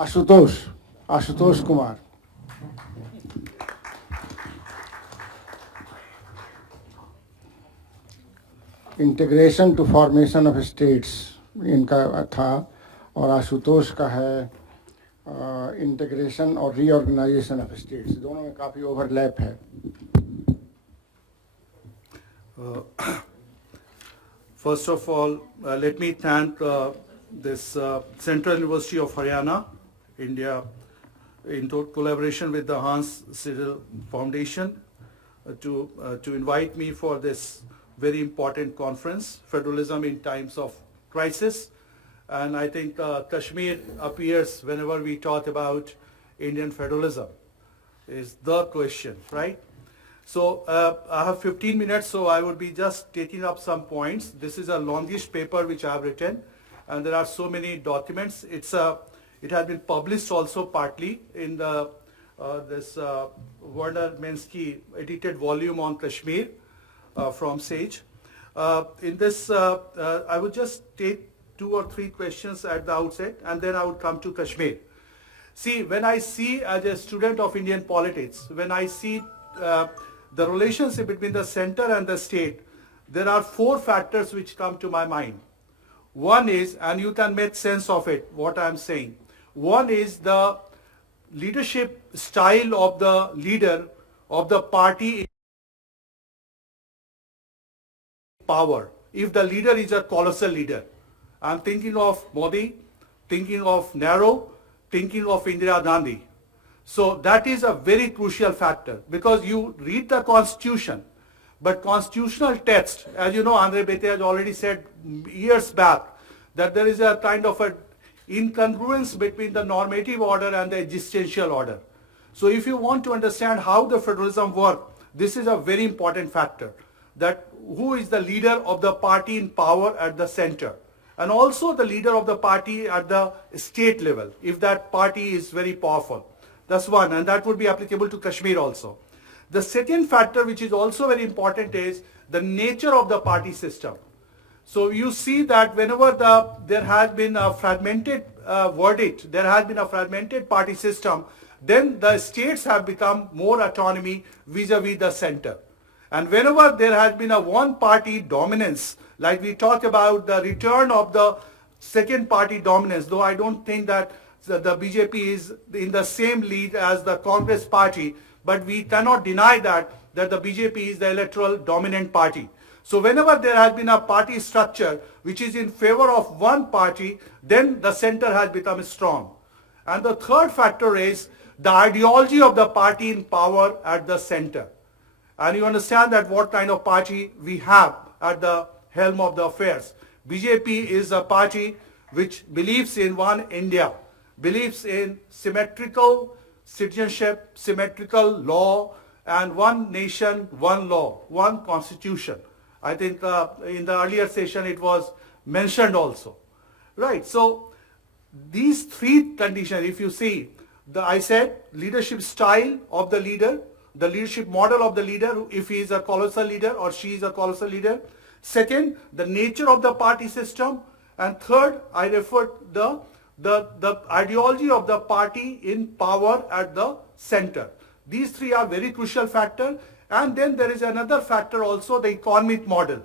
Ashutosh Kumar. Integration to formation of states इनका था और आशुतोष का है इंटीग्रेशन और रीऑर्गेनाइजेशन ऑफ स्टेट्स, दोनों में काफ़ी ओवरलैप है. First of all, let me thank this Central University of Haryana, India, in collaboration with the Hans Cyril Foundation, to invite me for this very important conference, Federalism in Times of Crisis. And I think Kashmir appears whenever we talk about Indian federalism, is the question, right? So I have 15 minutes, so I would be just taking up some points. This is a longish paper which I have written, and there are so many documents. It has been published also partly in the this Werner Mensky edited volume on Kashmir from SAGE. In this, I would just take 2 or 3 questions at the outset, and then I would come to Kashmir. See, when I see as a student of Indian politics, when I see the relationship between the center and the state, there are 4 factors which come to my mind. One is, and you can make sense of it, what I am saying. One is the leadership style of the leader of the party in power. If the leader is a colossal leader, I am thinking of Modi, thinking of Nehru, thinking of Indira Gandhi. So that is a very crucial factor, because you read the constitution, but constitutional text, as you know, Andre Bete has already said years back, that there is a kind of a incongruence between the normative order and the existential order. So if you want to understand how the federalism works, this is a very important factor, that who is the leader of the party in power at the center, and also the leader of the party at the state level, if that party is very powerful. That's one, and that would be applicable to Kashmir also. The second factor, which is also very important, is the nature of the party system. So you see that whenever there has been a fragmented verdict, there has been a fragmented party system, then the states have become more autonomy vis-a-vis the center. And whenever there has been a one-party dominance, like we talk about the return of the second party dominance, though I don't think that the BJP is in the same lead as the Congress party, but we cannot deny that the BJP is the electoral dominant party. So whenever there has been a party structure which is in favor of one party, then the center has become strong. And the third factor is the ideology of the party in power at the center. And you understand that what kind of party we have at the helm of the affairs. BJP is a party which believes in one India, believes in symmetrical citizenship, symmetrical law, and one nation, one law, one constitution. I think in the earlier session it was mentioned also. Right, so these 3 conditions, if you see, I said leadership style of the leader, the leadership model of the leader, if he is a colossal leader or she is a colossal leader. Second, the nature of the party system. And third, I referred the ideology of the party in power at the center. These 3 are very crucial factors. And then there is another factor also, the economic model.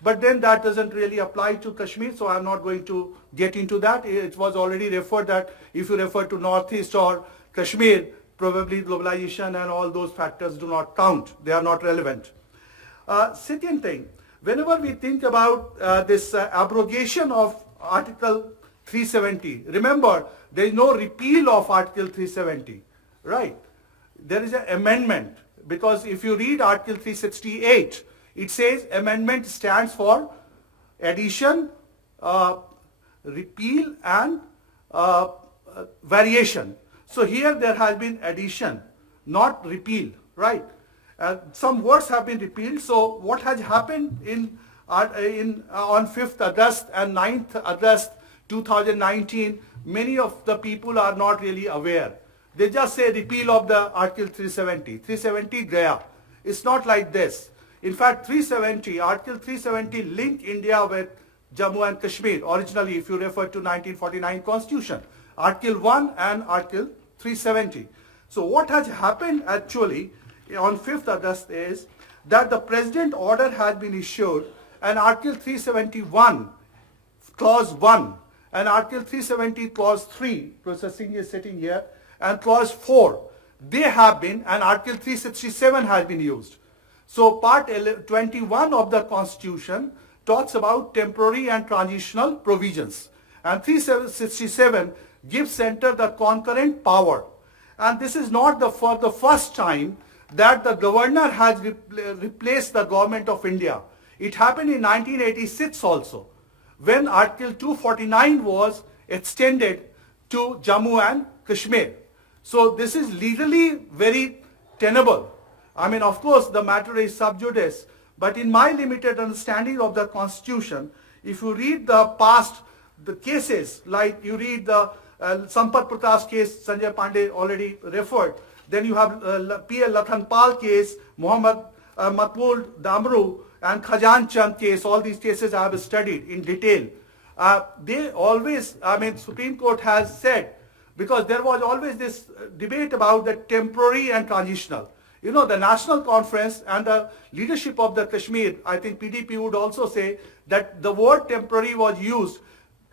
But then that doesn't really apply to Kashmir, so I'm not going to get into that. It was already referred that if you refer to Northeast or Kashmir, probably globalization and all those factors do not count. They are not relevant. Second thing, whenever we think about this abrogation of Article 370, remember, there is no repeal of Article 370, right? There is an amendment, because if you read Article 368, it says amendment stands for addition, repeal, and variation. So here there has been addition, not repeal, right? Some words have been repealed. So what has happened on 5th August and 9th August 2019, many of the people are not really aware. They just say repeal of the Article 370. 370 gaya. It's not like this. In fact, Article 370 linked India with Jammu and Kashmir, originally if you refer to 1949 Constitution, Article 1 and Article 370. So what has happened actually on 5th August is that the President order has been issued and Article 371 Clause 1 and Article 370 Clause 3, Professor Singh is sitting here, and Clause 4, they have been, and Article 367 has been used. So Part 21 of the Constitution talks about temporary and transitional provisions. And 367 gives center the concurrent power. And this is not for the first time that the governor has replaced the government of India. It happened in 1986 also, when Article 249 was extended to Jammu and Kashmir. So this is legally very tenable. I mean, of course, the matter is sub judice, but in my limited understanding of the Constitution, if you read the past, the cases, like you read the Sampat Pratap's case, Sanjay Pandey already referred, then you have P.L. Lathanpal case, Muhammad Matmul Damru, and Khajan Chand case. All these cases I have studied in detail. They always, I mean, Supreme Court has said, because there was always this debate about the temporary and transitional. You know, the National Conference and the leadership of the Kashmir, I think PDP would also say that the word temporary was used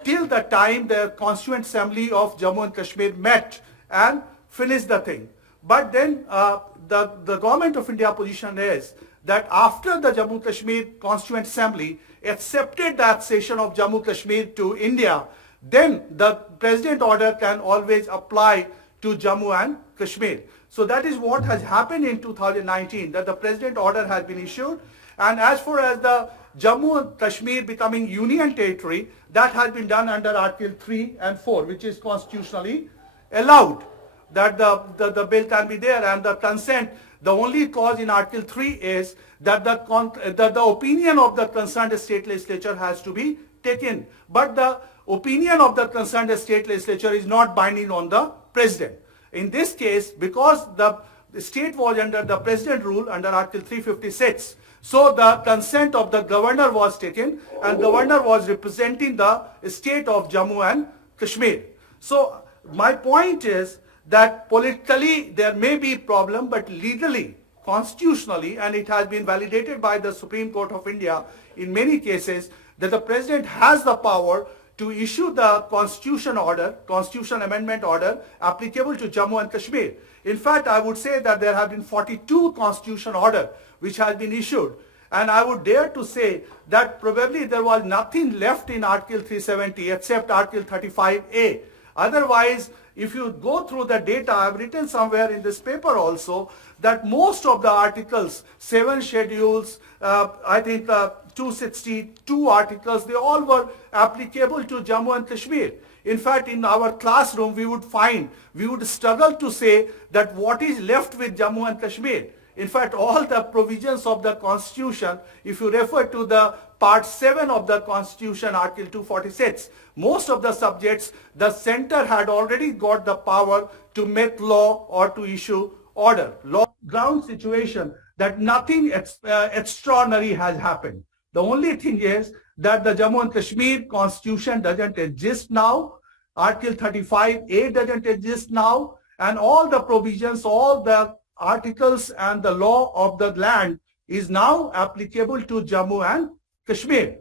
till the time the Constituent Assembly of Jammu and Kashmir met and finished the thing. But then the Government of India position is that after the Jammu and Kashmir Constituent Assembly accepted the accession of Jammu and Kashmir to India, then the President order can always apply to Jammu and Kashmir. So that is what has happened in 2019, that the President order has been issued. And as far as the Jammu and Kashmir becoming union territory, that has been done under Article 3 and 4, which is constitutionally allowed, that the bill can be there, and the consent, the only clause in Article 3 is that the opinion of the concerned state legislature has to be taken. But the opinion of the concerned state legislature is not binding on the President. In this case, because the state was under the President rule under Article 356, so the consent of the governor was taken, and governor was representing the state of Jammu and Kashmir. So my point is that politically there may be problem, but legally, constitutionally, and it has been validated by the Supreme Court of India in many cases, that the President has the power to issue the constitution order, constitution amendment order applicable to Jammu and Kashmir. In fact, I would say that there have been 42 constitution order which has been issued. And I would dare to say that probably there was nothing left in Article 370 except Article 35A. Otherwise, if you go through the data, I've written somewhere in this paper also that most of the articles, 7 schedules, I think 262 articles, they all were applicable to Jammu and Kashmir. In fact, in our classroom, we would struggle to say that what is left with Jammu and Kashmir. In fact, all the provisions of the Constitution, if you refer to the Part 7 of the Constitution, Article 246, most of the subjects, the center had already got the power to make law or to issue order. Law ground situation that nothing extraordinary has happened. The only thing is that the Jammu and Kashmir Constitution doesn't exist now. Article 35A doesn't exist now. And all the provisions, all the articles and the law of the land is now applicable to Jammu and Kashmir.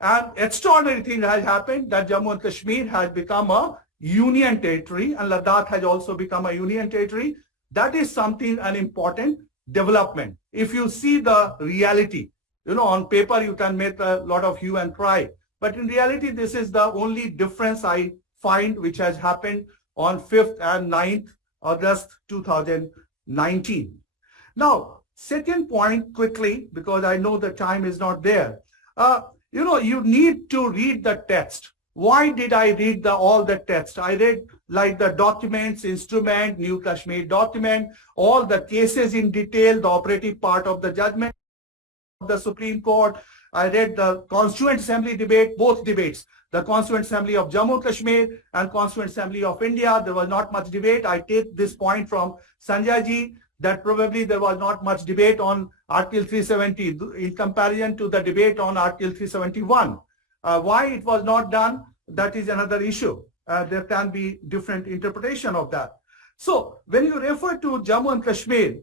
And extraordinary thing has happened that Jammu and Kashmir has become a union territory and Ladakh has also become a union territory. That is something, an important development. If you see the reality, you know, on paper you can make a lot of hue and cry. But in reality, this is the only difference I find which has happened on 5th and 9th August 2019. Now, second point quickly, because I know the time is not there. You know, you need to read the text. Why did I read all the text? I read like the documents, instrument, New Kashmir document, all the cases in detail, the operative part of the judgment of the Supreme Court. I read the Constituent Assembly debate, both debates, the Constituent Assembly of Jammu and Kashmir and Constituent Assembly of India. There was not much debate. I take this point from Sanjay ji that probably there was not much debate on Article 370 in comparison to the debate on Article 371. Why it was not done, that is another issue. There can be different interpretation of that. So when you refer to Jammu and Kashmir,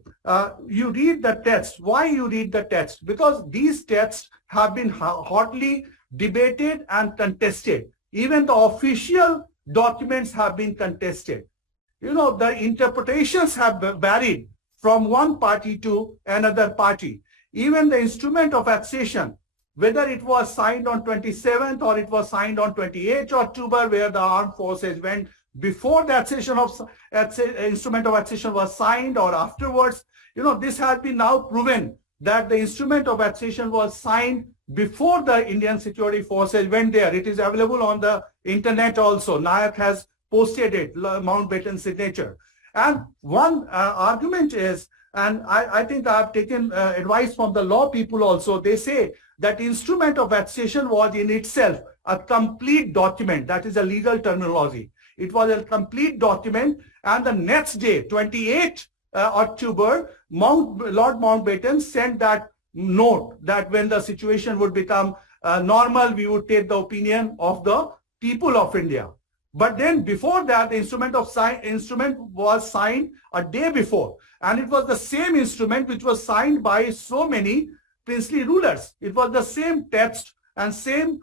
you read the text. Why you read the text? Because these texts have been hotly debated and contested. Even the official documents have been contested. You know, the interpretations have varied from one party to another party. Even the instrument of accession, whether it was signed on 27th or it was signed on 28th October, where the armed forces went before the accession of instrument of accession was signed or afterwards, you know, this has been now proven that the instrument of accession was signed before the Indian security forces went there. It is available on the internet also. Nayak has posted it, Mountbatten signature. And one argument is, and I think I have taken advice from the law people also, they say that instrument of accession was in itself a complete document. That is a legal terminology. It was a complete document, and the next day, 28 October, Lord Mountbatten sent that note that when the situation would become normal, we would take the opinion of the people of India. But then before that, the instrument was signed a day before, and it was the same instrument which was signed by so many princely rulers. It was the same text and same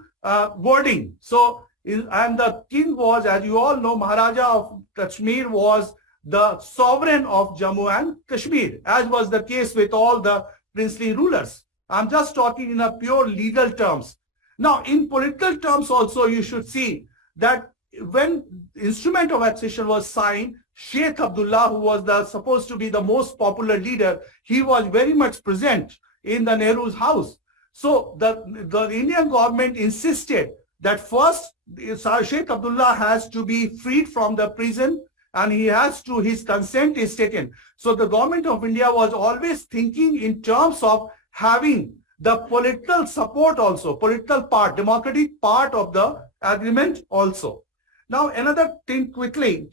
wording. So, and the king was, as you all know, Maharaja of Kashmir was the sovereign of Jammu and Kashmir, as was the case with all the princely rulers. I'm just talking in a pure legal terms. Now, in political terms also, you should see that when instrument of accession was signed, Sheikh Abdullah, who was supposed to be the most popular leader, he was very much present in the Nehru's house. So the Indian government insisted that first Sheikh Abdullah has to be freed from the prison, and his consent is taken. So the government of India was always thinking in terms of having the political support also, political part, democratic part of the agreement also. Now, another thing quickly,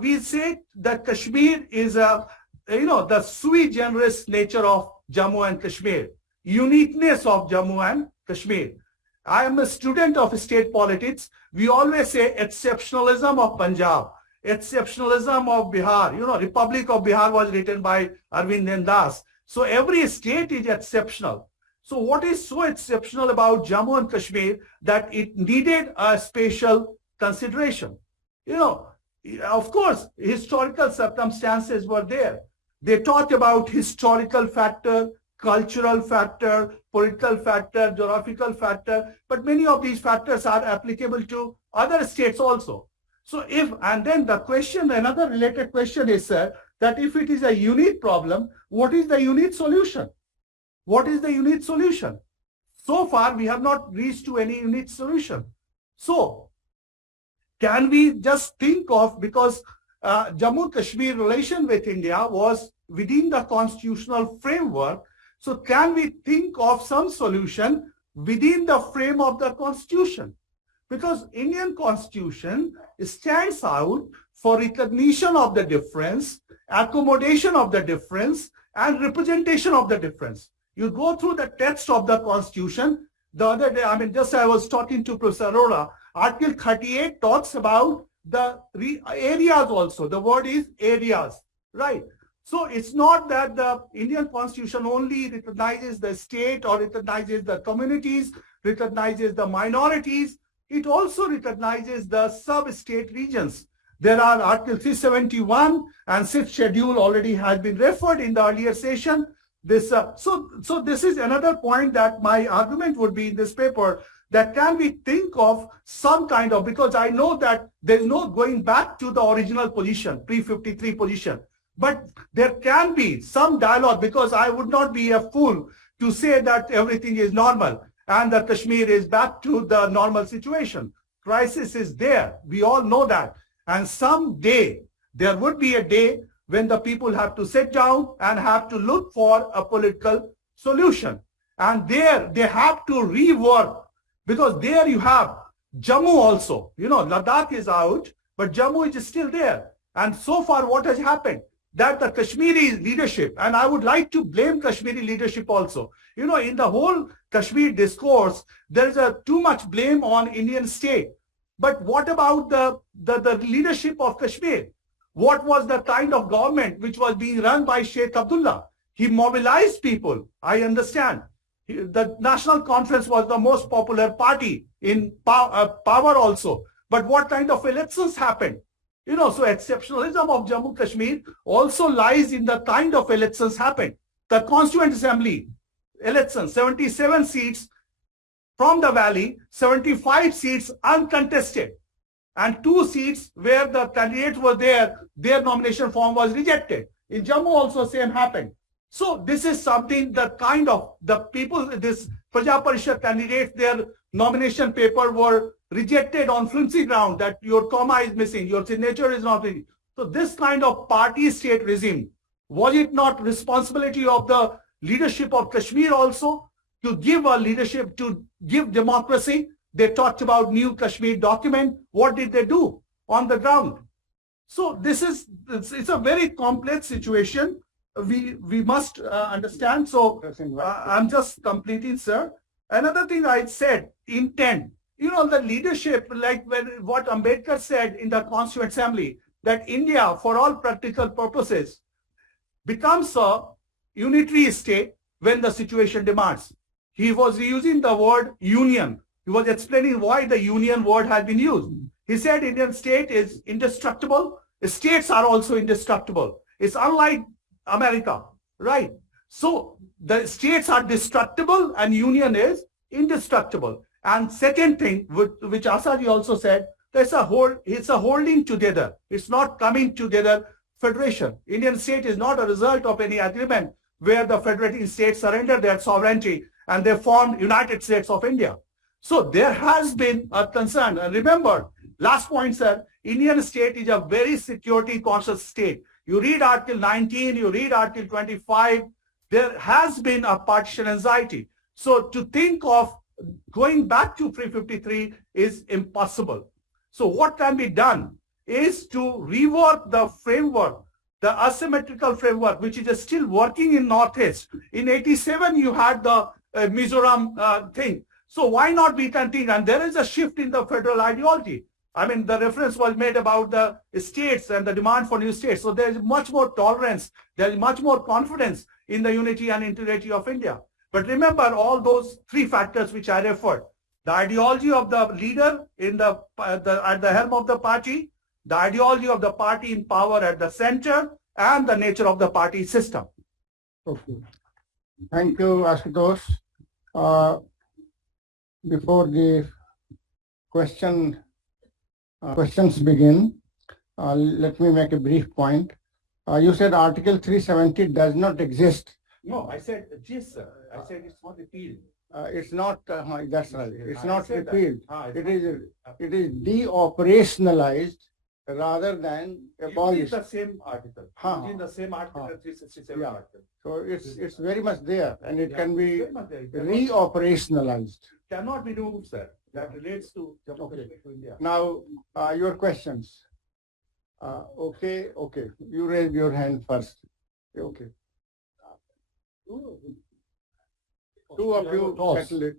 we say that Kashmir is the sui generis nature of Jammu and Kashmir, uniqueness of Jammu and Kashmir. I am a student of state politics. We always say exceptionalism of Punjab, exceptionalism of Bihar. You know, Republic of Bihar was written by Arvind Das. So every state is exceptional. So what is so exceptional about Jammu and Kashmir that it needed a special consideration? You know, of course, historical circumstances were there. They talked about historical factor, cultural factor, political factor, geographical factor, but many of these factors are applicable to other states also. So another related question is, sir, that if it is a unique problem, what is the unique solution? What is the unique solution? So far, we have not reached to any unique solution. So, can we just think of, because Jammu Kashmir relation with India was within the constitutional framework, so can we think of some solution within the frame of the constitution? Because Indian constitution stands out for recognition of the difference, accommodation of the difference, and representation of the difference. You go through the text of the constitution. The other day, I was talking to Professor Arora, Article 38 talks about the areas also. The word is areas, right? So it's not that the Indian constitution only recognizes the state or recognizes the communities, recognizes the minorities. It also recognizes the sub-state regions. There are Article 371 and 6th schedule already has been referred in the earlier session. So this is another point that my argument would be in this paper, that can we think of some kind of, because I know that there is no going back to the original position, pre-53 position, but there can be some dialogue, because I would not be a fool to say that everything is normal and that Kashmir is back to the normal situation. Crisis is there. We all know that. And someday, there would be a day when the people have to sit down and have to look for a political solution. And there they have to rework, because there you have Jammu also. You know, Ladakh is out, but Jammu is still there. And so far, what has happened? that the Kashmiri leadership, and I would like to blame Kashmiri leadership also. In the whole Kashmir discourse, there is too much blame on Indian state. But what about the leadership of Kashmir? What was the kind of government which was being run by Sheikh Abdullah? He mobilized people, I understand. The National Conference was the most popular party in power also. But what kind of elections happened? So exceptionalism of Jammu and Kashmir also lies in the kind of elections happened. The Constituent Assembly elections, 77 seats from the valley, 75 seats uncontested, and 2 seats where the candidates were there, their nomination form was rejected. In Jammu also same happened. So this is something the people, this Praja Parishad candidates, their nomination paper were rejected on flimsy ground that your comma is missing, your signature is not ready. So this kind of party state regime, was it not responsibility of the leadership of Kashmir also to give a leadership, to give democracy? They talked about new Kashmir document. What did they do on the ground? So it's a very complex situation. We must understand. So I'm just completing, sir. Another thing I said, intent. The leadership, like what Ambedkar said in the Constituent Assembly, that India, for all practical purposes, becomes a unitary state when the situation demands. He was using the word union. He was explaining why the union word had been used. He said Indian state is indestructible. States are also indestructible. It's unlike America, right? So the states are destructible and union is indestructible. And second thing, which Asaji also said, it's a holding together. It's not coming together federation. Indian state is not a result of any agreement where the federating states surrender their sovereignty and they formed United States of India. So there has been a concern. And remember, last point, sir, Indian state is a very security conscious state. You read Article 19, you read Article 25, there has been a partition anxiety. So to think of going back to 353 is impossible. So what can be done is to rework the framework, the asymmetrical framework, which is still working in Northeast. In 87, you had the Mizoram thing. So why not we continue? And there is a shift in the federal ideology. I mean, the reference was made about the states and the demand for new states. So there is much more tolerance. There is much more confidence in the unity and integrity of India. But remember all those 3 factors which I referred. The ideology of the leader at the helm of the party, the ideology of the party in power at the center, and the nature of the party system. Okay. Thank you, Ashutosh. Before the questions begin, let me make a brief point. You said Article 370 does not exist. No, I said, yes, sir. I said it's not repealed. It's not, that's right. It's not said that. repealed. It is deoperationalized rather than abolished. It's the same article. In the same article, 367 Yeah. article. So it's very much there and it can be Very much there. It reoperationalized. cannot be removed, sir. That relates to Jammu and Kashmir to India. Now, your questions. Okay. You raised your hand first. Okay. Two of you settle it.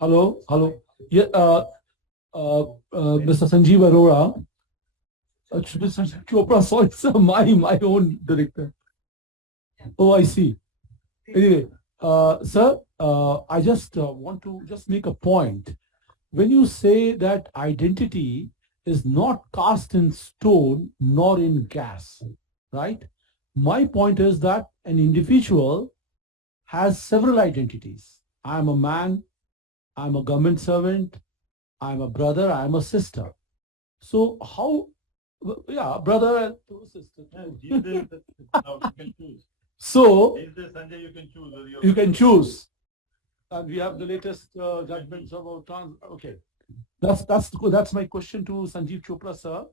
Hello. Yeah, Mr. Sanjeev Arora. Mr. Sanjeev Chopra, sorry, sir, my own director. Oh, I see. Anyway, sir, I just want to just make a point. When you say that identity is not cast in stone nor in gas, right? My point is that an individual has several identities. I'm a man, I'm a government servant, I'm a brother, I'm a sister. So how, yeah, brother and sister. You can choose. So Sanjay, you can choose. you can choose. And we have the latest judgments about trans. Okay, that's my question to Sanjeev Chopra, sir,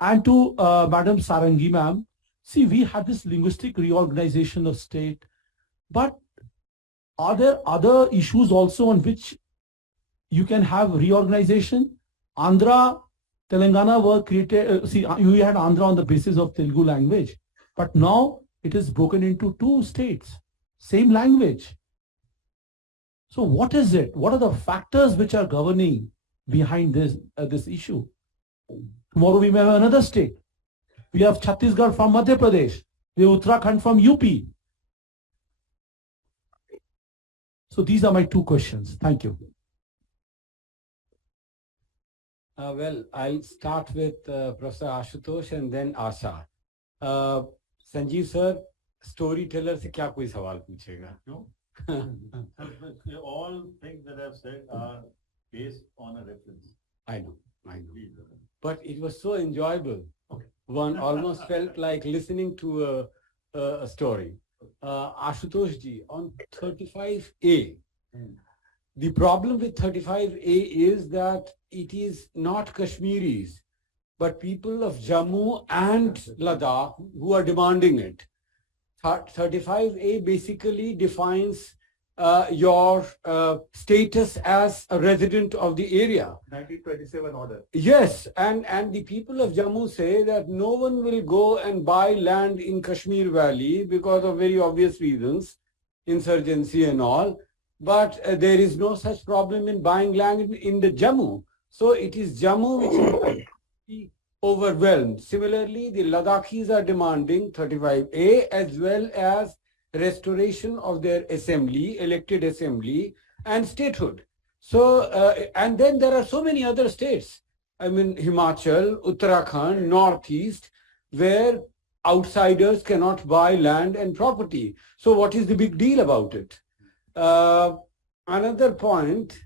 and to Madam Sarangi, ma'am. See, we had this linguistic reorganization of state, but are there other issues also on which you can have reorganization? Andhra, Telangana were created, you had Andhra on the basis of Telugu language, but now it is broken into two states, same language. So what is it? What are the factors which are governing behind this issue? Tomorrow we may have another state. We have Chhattisgarh from Madhya Pradesh. We have Uttarakhand from UP. So these are my two questions. Thank you. Well, I'll start with Professor Ashutosh and then Asha. Sanjeev sir, storyteller से क्या कोई सवाल पूछेगा? No. All things that I've said are based on a reference. I know. Please. But it was so enjoyable. Okay. One almost felt like listening to a story. Ashutosh ji, on 35A, the problem with 35A is that it is not Kashmiris, but people of Jammu and Ladakh who are demanding it. 35A basically defines your status as a resident of the area. 1927 order. Yes, and the people of Jammu say that no one will go and buy land in Kashmir Valley because of very obvious reasons, insurgency and all. But there is no such problem in buying land in the Jammu. So it is Jammu which is overwhelmed. Similarly, the Ladakhis are demanding 35A as well as restoration of their assembly, elected assembly, and statehood. So, and then there are so many other states. I mean, Himachal, Uttarakhand, Northeast, where outsiders cannot buy land and property. So what is the big deal about it? Another point,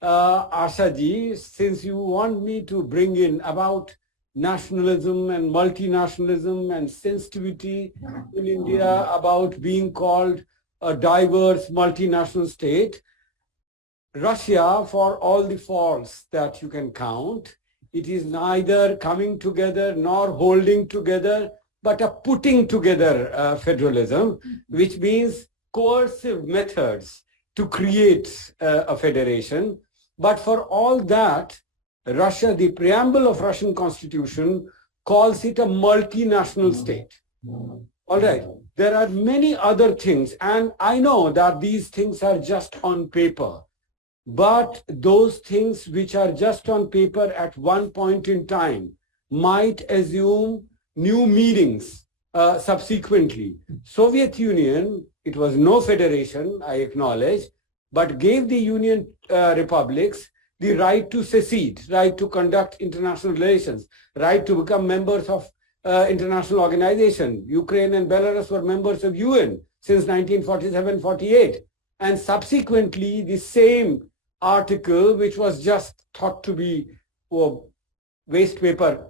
Asha ji, since you want me to bring in about nationalism and multinationalism and sensitivity in India about being called a diverse multinational state, Russia, for all the faults that you can count, it is neither coming together nor holding together, but a putting together federalism, which means coercive methods to create a federation. But for all that, Russia, the preamble of Russian constitution calls it a multinational state. All right. There are many other things, and I know that these things are just on paper. But those things which are just on paper at one point in time might assume new meanings subsequently. Soviet Union, it was no federation, I acknowledge, but gave the Union republics the right to secede, right to conduct international relations, right to become members of international organization. Ukraine and Belarus were members of UN since 1947-48. And subsequently, the same article, which was just thought to be waste paper,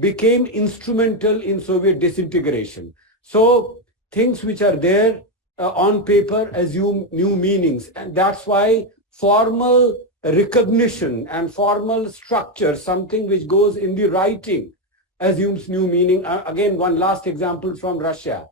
became instrumental in Soviet disintegration. So things which are there on paper assume new meanings. And that's why formal recognition and formal structure, something which goes in the writing, assumes new meaning. Again, one last example from Russia.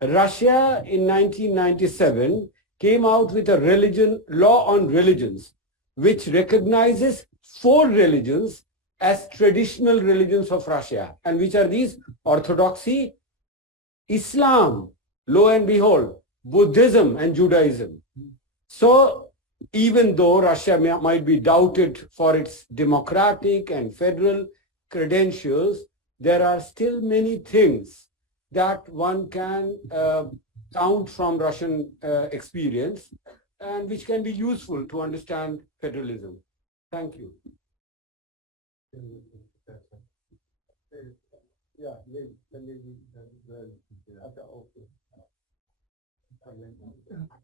Russia in 1997 came out with a law on religions, which recognizes 4 religions as traditional religions of Russia. And which are these? Orthodoxy, Islam, lo and behold, Buddhism and Judaism. So even though Russia might be doubted for its democratic and federal credentials, there are still many things that one can count from Russian experience and which can be useful to understand federalism. Thank you.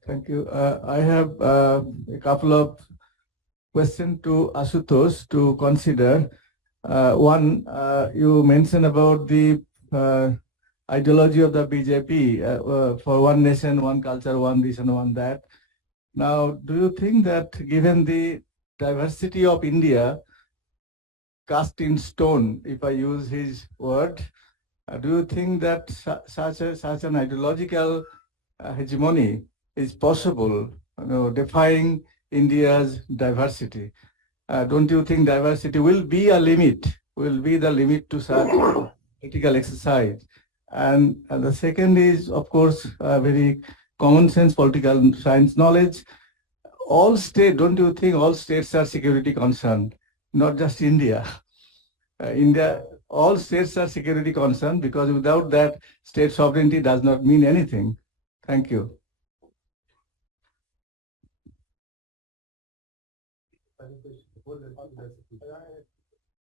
Thank you. I have a couple of questions to Ashutosh to consider. One, you mentioned about the ideology of the BJP for one nation, one culture, one vision, one that. Now, do you think that given the diversity of India, cast in stone, if I use his word, do you think that such an ideological hegemony is possible, defying India's diversity? don't you think diversity will be a limit, will be the limit to such political exercise? And the second is, of course, very common sense political science knowledge. All states, don't you think all states are security concerned, not just India? India, all states are security concerned because without that, state sovereignty does not mean anything. Thank you.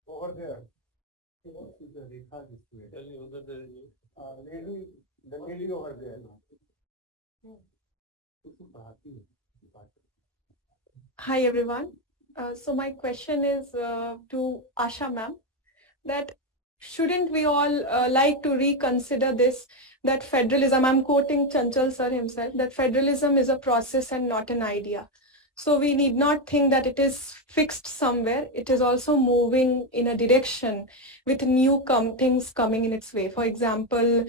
Over there. Lady, the lady over there. Hi everyone. So my question is to Asha ma'am, that shouldn't we all like to reconsider this, that federalism, I'm quoting Chanchal sir himself, that federalism is a process and not an idea. So we need not think that it is fixed somewhere. It is also moving in a direction with new things coming in its way. For example,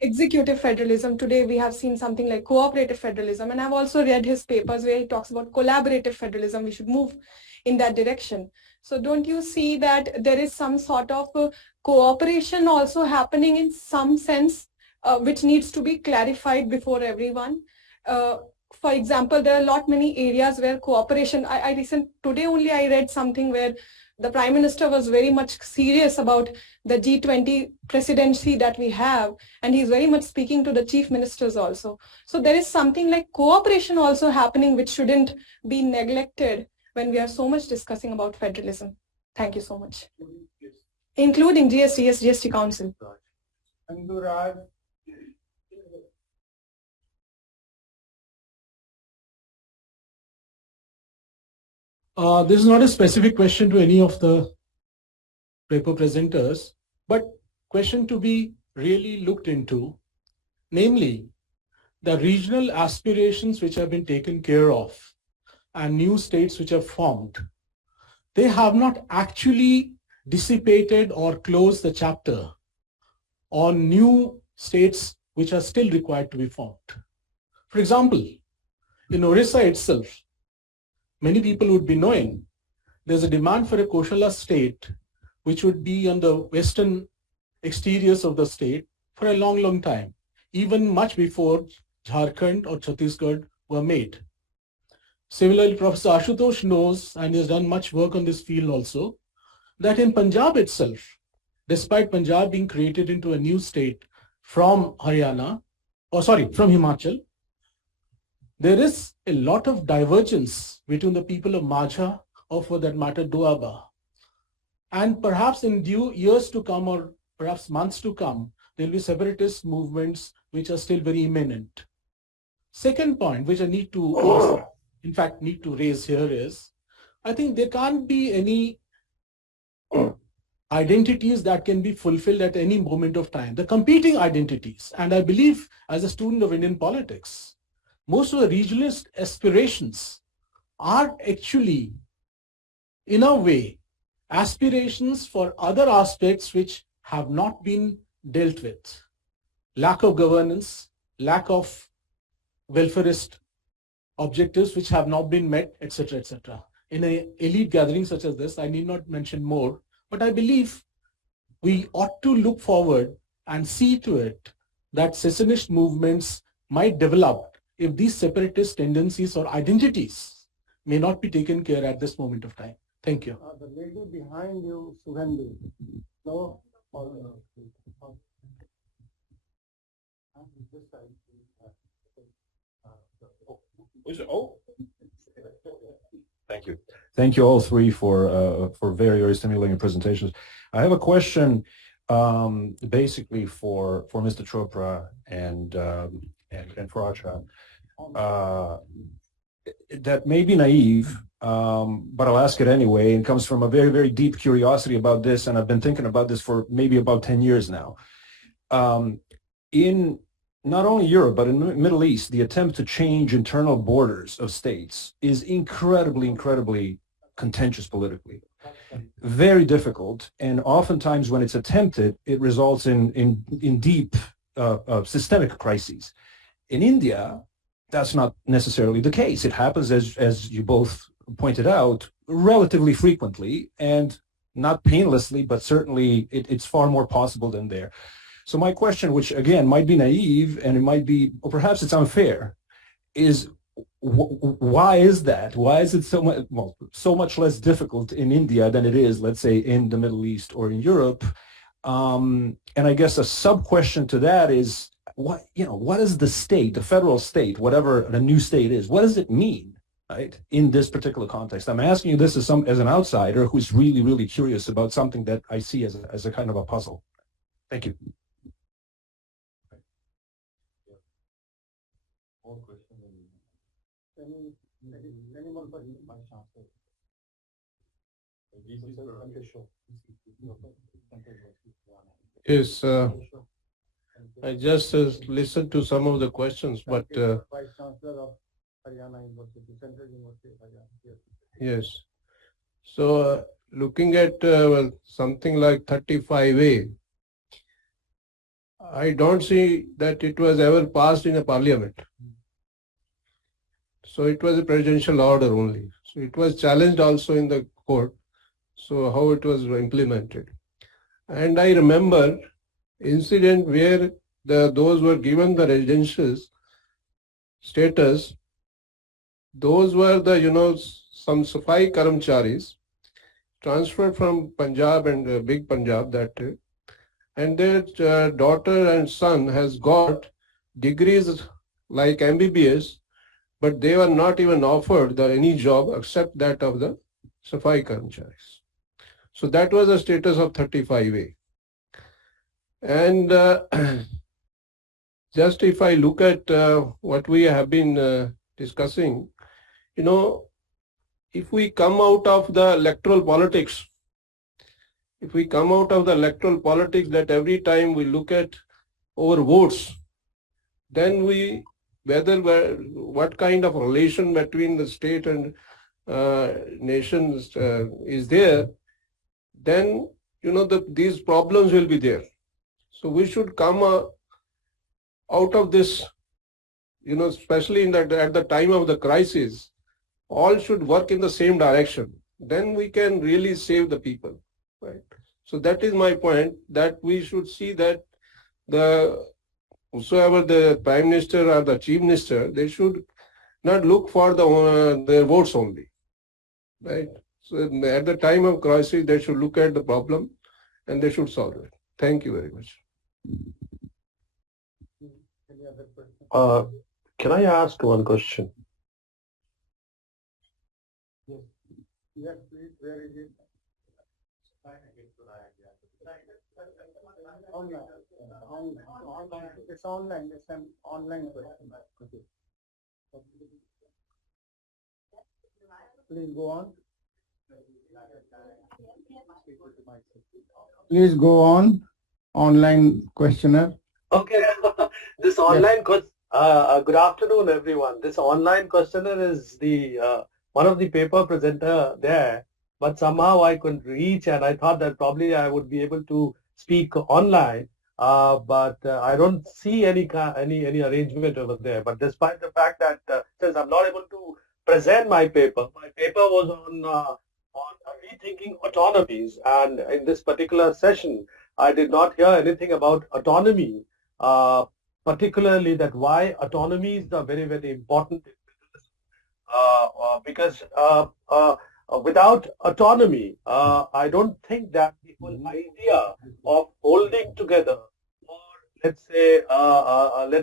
executive federalism. Today we have seen something like cooperative federalism. And I've also read his papers where he talks about collaborative federalism. We should move in that direction. So don't you see that there is some sort of cooperation also happening in some sense, which needs to be clarified before everyone? For example, there are many areas where cooperation, today only I read something where the Prime Minister was very much serious about the G20 presidency that we have, and he's very much speaking to the chief ministers also. So there is something like cooperation also happening which shouldn't be neglected when we are so much discussing about federalism. Thank you so much. Including GST, yes, GST Council. Anduraj. This is not a specific question to any of the paper presenters, but question to be really looked into, namely the regional aspirations which have been taken care of and new states which have formed. They have not actually dissipated or closed the chapter on new states which are still required to be formed. For example, in Orissa itself, many people would be knowing there's a demand for a Koshala state which would be on the western exteriors of the state for a long, long time, even much before Jharkhand or Chhattisgarh were made. Similarly, Professor Ashutosh knows and has done much work on this field also, that in Punjab itself, despite Punjab being created into a new state from Himachal, there is a lot of divergence between the people of Majha or for that matter Doaba. And perhaps in due years to come or perhaps months to come, there will be separatist movements which are still very imminent. Second point, which I need to raise here is, I think there can't be any identities that can be fulfilled at any moment of time. The competing identities, and I believe as a student of Indian politics, most of the regionalist aspirations are actually, in a way, aspirations for other aspects which have not been dealt with. Lack of governance, lack of welfarist objectives which have not been met, etc., etc. In an elite gathering such as this, I need not mention more, but I believe we ought to look forward and see to it that secessionist movements might develop if these separatist tendencies or identities may not be taken care at this moment of time. Thank you. The lady behind you, Sugandhi. No? Thank you. Thank you all three for very, very stimulating presentations. I have a question basically for Mr. Chopra and for Asha. That may be naive, but I'll ask it anyway, and comes from a very, very deep curiosity about this, and I've been thinking about this for maybe about 10 years now. In not only Europe, but in the Middle East, the attempt to change internal borders of states is incredibly, incredibly contentious politically. Very difficult, and oftentimes when it's attempted, it results in deep systemic crises. In India, that's not necessarily the case. It happens, as you both pointed out, relatively frequently and not painlessly, but certainly it's far more possible than there. So my question, which again might be naive and it might be, or perhaps it's unfair, is why is that? Why is it so much less difficult in India than it is, let's say, in the Middle East or in Europe? And I guess a sub question to that is, what is the state, the federal state, whatever the new state is? What does it mean, right, in this particular context? I'm asking you this as an outsider who's really, really curious about something that I see as a kind of a puzzle. Thank you. Any more questions? Yes, I just listened to some of the questions, but Vice Chancellor of Haryana University, Central University of Haryana. yes. So looking at something like 35A, I don't see that it was ever passed in a parliament. So it was a presidential order only. So it was challenged also in the court. So how it was implemented. And I remember incident where those were given the residential status. Those were the, some Safai Karamcharis transferred from Punjab and big Punjab that day. And their daughter and son has got degrees like MBBS, but they were not even offered any job except that of the Safai Karamcharis. So that was the status of 35A. And just if I look at what we have been discussing, if we come out of the electoral politics, that every time we look at our votes, then what kind of relation between the state and nations is there, then these problems will be there. So we should come out of this, especially at the time of the crisis, all should work in the same direction. Then we can really save the people, right? So that is my point, that we should see that whosoever the Prime Minister or the Chief Minister, they should not look for their votes only, right? So at the time of crisis, they should look at the problem and they should solve it. Thank you very much. Any other questions? Can I ask one question? Yes, please. Where is it? Online. It's online. It's an online question. Okay. Please go on. Please go on. Online questioner. Okay, this online question. Good afternoon, everyone. This online questioner is the one of the paper presenter there, but somehow I couldn't reach, and I thought that probably I would be able to speak online. But I don't see any arrangement over there. But despite the fact that since I'm not able to present my paper was on rethinking autonomies, and in this particular session, I did not hear anything about autonomy, particularly that why autonomies are very, very important. Because without autonomy, I don't think that the whole idea of holding together, or let's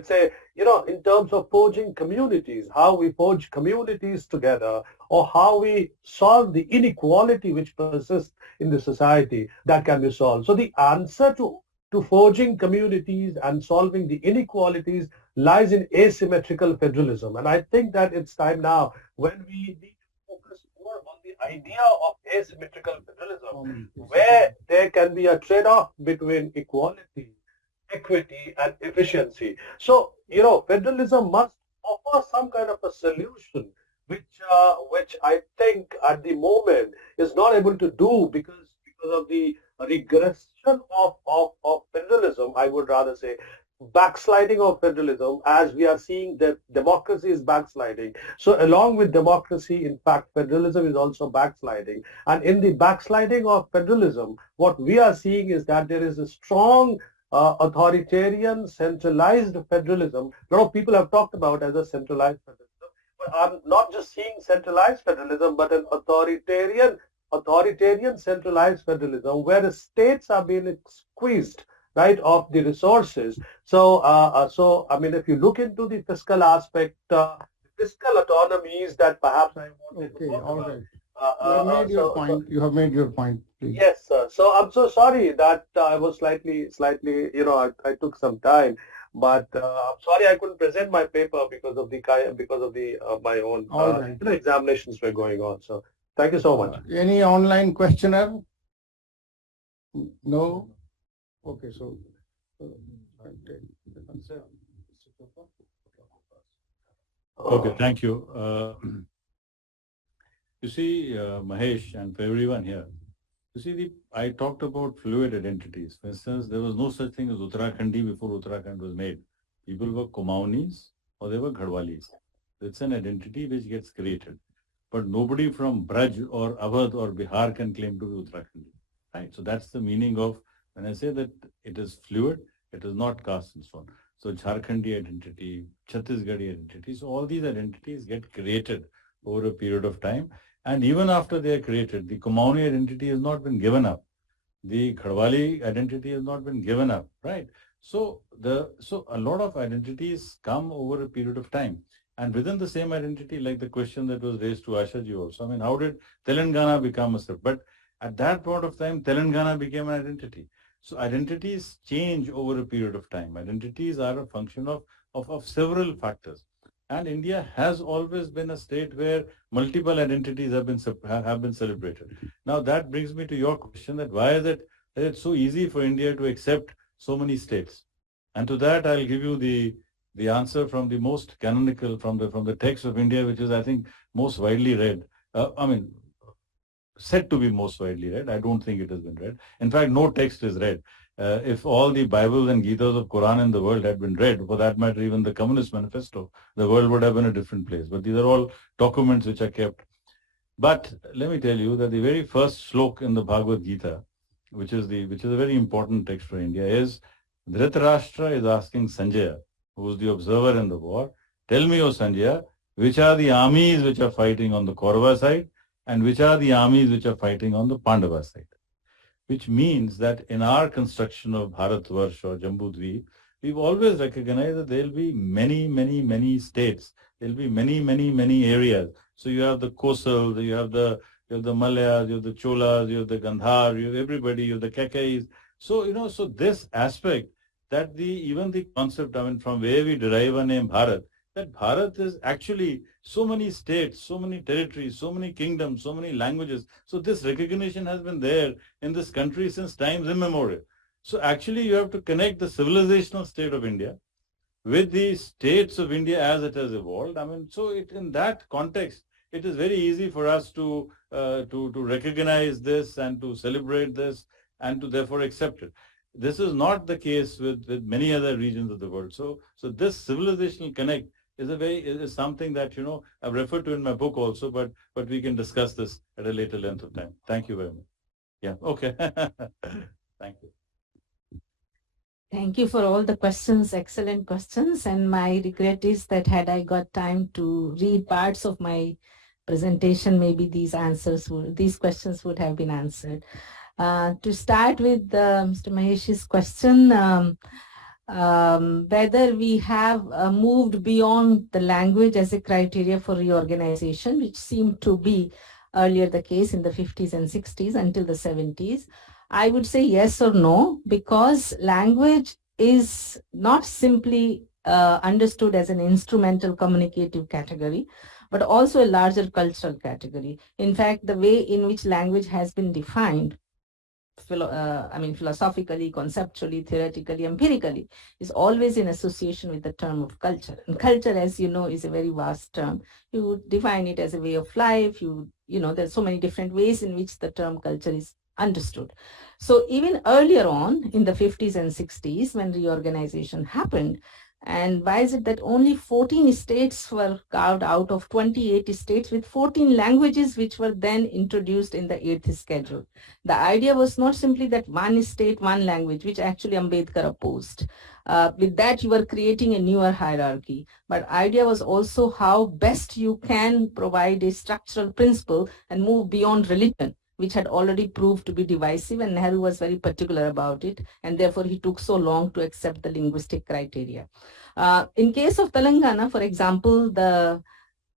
say, in terms of forging communities, how we forge communities together, or how we solve the inequality which persists in the society, that can be solved. So the answer to forging communities and solving the inequalities lies in asymmetrical federalism. And I think that it's time now when we need to focus more on the idea of asymmetrical federalism, where there can be a trade-off between equality, equity, and efficiency. So, federalism must offer some kind of a solution, which I think at the moment is not able to do because of the regression of federalism, I would rather say. backsliding of federalism, as we are seeing that democracy is backsliding. So along with democracy, in fact, federalism is also backsliding. And in the backsliding of federalism, what we are seeing is that there is a strong authoritarian centralized federalism. A lot of people have talked about as a centralized federalism. But I'm not just seeing centralized federalism, but an authoritarian centralized federalism where the states are being squeezed, right, of the resources. So, I mean, if you look into the fiscal aspect, fiscal autonomies that perhaps I wanted to Okay, talk all about. right. You have made your point. You have made your point, please. Yes, sir. So I'm so sorry that I was slightly, I took some time, but I'm sorry I couldn't present my paper because of the my own All right. examinations were going on. So thank you so much. Any online questioner? No? Okay, so. Okay, thank you. You see, Mahesh, and for everyone here, you see, I talked about fluid identities. For instance, there was no such thing as Uttarakhandi before Uttarakhand was made. People were Kumaunis or they were Ghadwalis. It's an identity which gets created. But nobody from Braj or Awadh or Bihar can claim to be Uttarakhandi. Right? So that's the meaning of when I say that it is fluid, it is not cast in stone. So Jharkhandi identity, Chhattisgarhi identity, so all these identities get created over a period of time. And even after they are created, the Kumaoni identity has not been given up. The Ghadwali identity has not been given up, right? So a lot of identities come over a period of time. And within the same identity, like the question that was raised to Ashaji also, I mean, how did Telangana become a state? But at that point of time, Telangana became an identity. So identities change over a period of time. Identities are a function of several factors. And India has always been a state where multiple identities have been celebrated. Now that brings me to your question that why is it so easy for India to accept so many states? And to that I'll give you the answer from the most canonical, from the text of India, which is I think most widely read. Said to be most widely read. I don't think it has been read. In fact, no text is read. If all the Bibles and Gitas of Quran in the world had been read, for that matter, even the Communist Manifesto, the world would have been a different place. But these are all documents which are kept. But let me tell you that the very first slok in the Bhagavad Gita, which is a very important text for India, is Dhritarashtra is asking Sanjaya, who is the observer in the war, tell me, O Sanjaya, which are the armies which are fighting on the Kaurava side and which are the armies which are fighting on the Pandava side. Which means that in our construction of Bharatvarsh or Jambudvip, we've always recognized that there'll be many, many, many states. There'll be many, many, many areas. So you have the Kosal, you have the Malayas, you have the Cholas, you have the Gandhar, you have everybody, you have the Kekais. So, so this aspect that even the concept, I mean, from where we derive a name Bharat, that Bharat is actually so many states, so many territories, so many kingdoms, so many languages. So this recognition has been there in this country since times immemorial. So actually you have to connect the civilizational state of India with the states of India as it has evolved. I mean, so in that context, it is very easy for us to recognize this and to celebrate this and to therefore accept it. This is not the case with many other regions of the world. So this civilizational connect is something that I've referred to in my book also, but we can discuss this at a later length of time. Thank you very much. Yeah. Okay. Thank you. Thank you for all the questions, excellent questions. And my regret is that had I got time to read parts of my presentation, maybe these questions would have been answered. To start with Mr. Mahesh's question, whether we have moved beyond the language as a criteria for reorganization, which seemed to be earlier the case in the 50s and 60s until the 70s. I would say yes or no, because language is not simply understood as an instrumental communicative category, but also a larger cultural category. In fact, the way in which language has been defined, philosophically, conceptually, theoretically, empirically, is always in association with the term of culture. And culture, as you know, is a very vast term. You define it as a way of life. There's so many different ways in which the term culture is understood. So even earlier on in the 50s and 60s, when reorganization happened, and why is it that only 14 states were carved out of 28 states with 14 languages which were then introduced in the 8th schedule? The idea was not simply that one state, one language, which actually Ambedkar opposed. With that, you were creating a newer hierarchy. But idea was also how best you can provide a structural principle and move beyond religion, which had already proved to be divisive, and Nehru was very particular about it, and therefore he took so long to accept the linguistic criteria. In case of Telangana, for example, the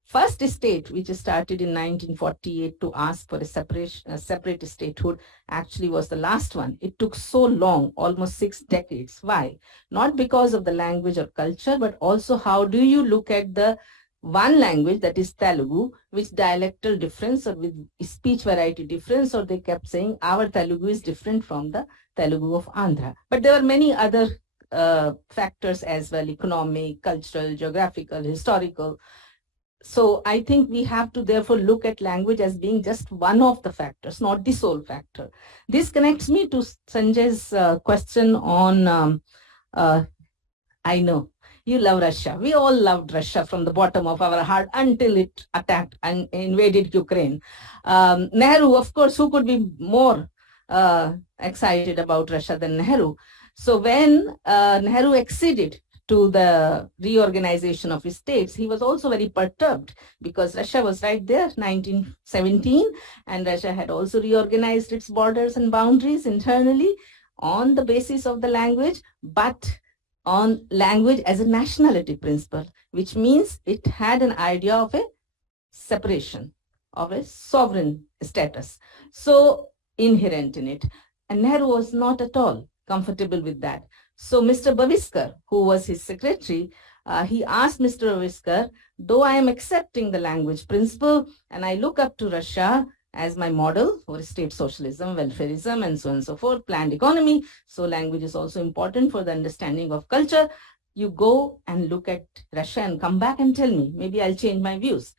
first state, which started in 1948 to ask for a separate statehood, actually was the last one. It took so long, almost 6 decades. Why? Not because of the language or culture, but also how do you look at the one language, that is Telugu, which dialectal difference or with speech variety difference, or they kept saying our Telugu is different from the Telugu of Andhra. But there were many other factors as well, economic, cultural, geographical, historical. So I think we have to therefore look at language as being just one of the factors, not the sole factor. This connects me to Sanjay's question on, I know, you love Russia. We all loved Russia from the bottom of our heart until it attacked and invaded Ukraine. Nehru, of course, who could be more excited about Russia than Nehru? So when Nehru acceded to the reorganization of his states, he was also very perturbed because Russia was right there, 1917, and Russia had also reorganized its borders and boundaries internally on the basis of the language, but on language as a nationality principle, which means it had an idea of a separation, of a sovereign status, so inherent in it. And Nehru was not at all comfortable with that. So Mr. Bhaviskar, who was his secretary, he asked Mr. Bhaviskar, though I am accepting the language principle and I look up to Russia as my model for state socialism, welfarism, and so on and so forth, planned economy, so language is also important for the understanding of culture. You go and look at Russia and come back and tell me, maybe I'll change my views.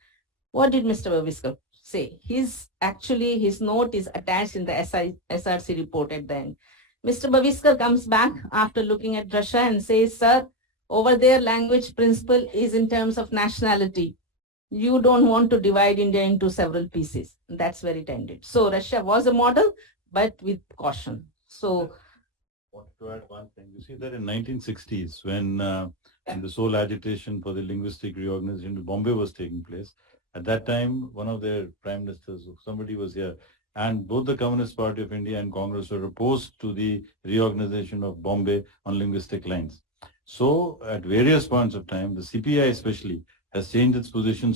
What did Mr. Bhaviskar say? His note is attached in the SRC report at the end. Mr. Bhaviskar comes back after looking at Russia and says, sir, over there language principle is in terms of nationality. You don't want to divide India into several pieces. That's where it ended. So Russia was a model, but with caution. So I want to add one thing. You see that in 1960s, when the sole agitation for the linguistic reorganization in Bombay was taking place, at that time, one of their prime ministers, somebody was here, and both the Communist Party of India and Congress were opposed to the reorganization of Bombay on linguistic lines. So at various points of time, the CPI especially has changed its position